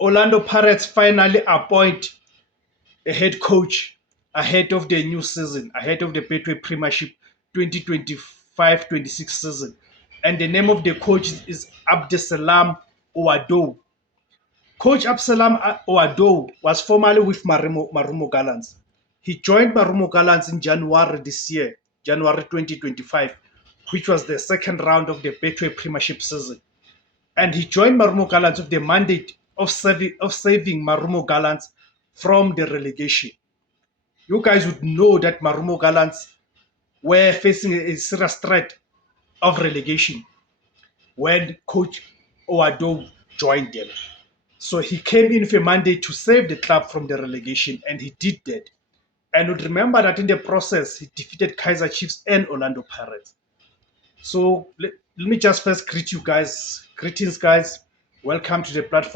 Orlando Pirates finally appoint a head coach ahead of the new season, ahead of the Betway Premiership 2025-26 season. And the name of the coach is Abdesalam Ouadou. Coach Absalam Ouadou was formerly with Marumo Gallants. He joined Marumo Gallants in January this year, January 2025, which was the second round of the Betway Premiership season. And he joined Marumo Gallants with the mandate of saving Marumo Gallants from the relegation. You guys would know that Marumo Gallants were facing a serious threat of relegation when Coach Ouadou joined them. So he came in with a mandate to save the club from the relegation, and he did that. And would remember that in the process, he defeated Kaiser Chiefs and Orlando Pirates. So let me just first greet you guys. Greetings, guys. Welcome to the platform.